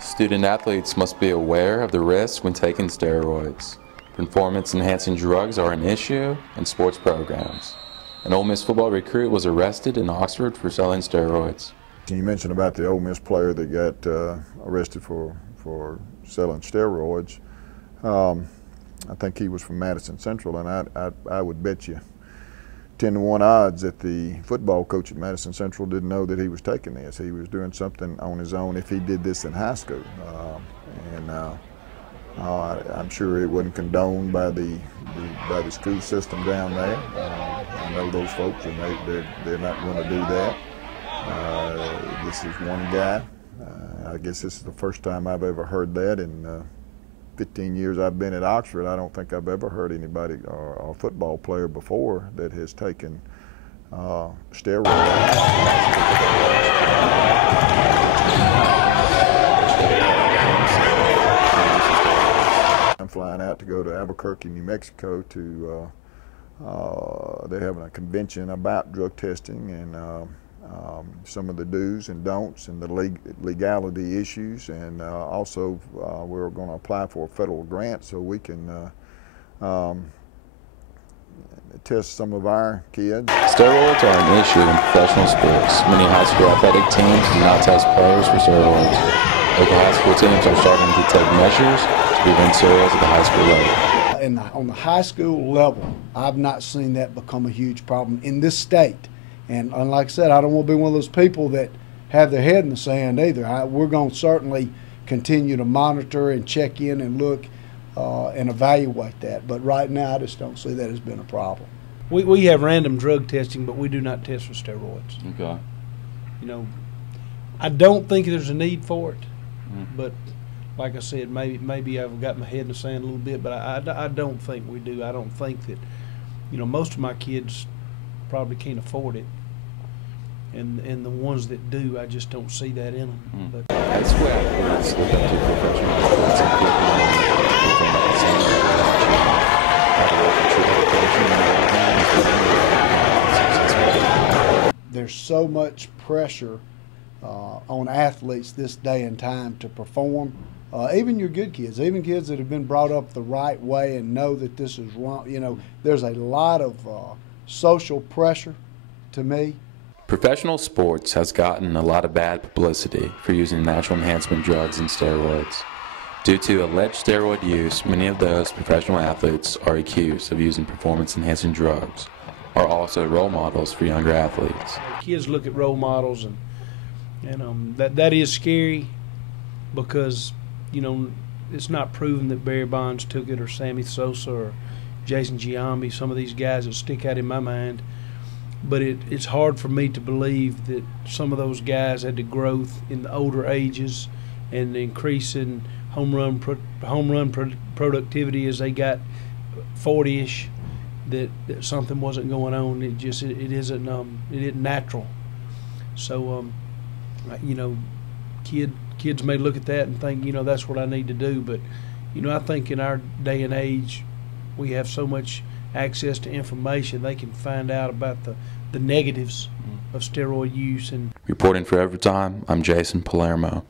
Student athletes must be aware of the risks when taking steroids. Performance-enhancing drugs are an issue in sports programs. An Ole Miss football recruit was arrested in Oxford for selling steroids. You mentioned about the Ole Miss player that got arrested for selling steroids. I think he was from Madison Central, and I would bet you 10-to-1 odds that the football coach at Madison Central didn't know that he was taking this. He was doing something on his own if he did this in high school. I'm sure it wasn't condoned by the school system down there. I know those folks, and they're not going to do that. This is one guy. I guess this is the first time I've ever heard that in 15 years I've been at Oxford. I don't think I've ever heard anybody or a football player before that has taken steroids. I'm flying out to go to Albuquerque, New Mexico to, they're having a convention about drug testing and some of the do's and don'ts and the legality issues, and also we're going to apply for a federal grant so we can test some of our kids. Steroids are an issue in professional sports. Many high school athletic teams do not test players for steroids. Local high school teams are starting to take measures to prevent steroids at the high school level. On the high school level, I've not seen that become a huge problem in this state. And like I said, I don't want to be one of those people that have their head in the sand either. We're going to certainly continue to monitor and check in and look and evaluate that. But right now, I just don't see that as being a problem. We have random drug testing, but we do not test for steroids. Okay. You know, I don't think there's a need for it, but like I said, maybe I've got my head in the sand a little bit, but I don't think we do. I don't think that, you know, most of my kids probably can't afford it. And the ones that do, I just don't see that in them. But that's where I look up to professional. There's so much pressure on athletes this day and time to perform. Even your good kids, even kids that have been brought up the right way and know that this is wrong. You know, there's a lot of social pressure to me. Professional sports has gotten a lot of bad publicity for using natural enhancement drugs and steroids. Due to alleged steroid use, many of those professional athletes are accused of using performance-enhancing drugs, are also role models for younger athletes. Kids look at role models, and that is scary because, you know, it's not proven that Barry Bonds took it, or Sammy Sosa, or Jason Giambi, some of these guys that stick out in my mind. But it's hard for me to believe that some of those guys had the growth in the older ages and the increase in home run productivity as they got 40-ish, that something wasn't going on. It isn't natural. So you know, kids may look at that and think, you know, that's what I need to do. But you know, I think in our day and age, we have so much access to information, they can find out about the negatives of steroid use. And reporting for Overtime, I'm Jason Palermo.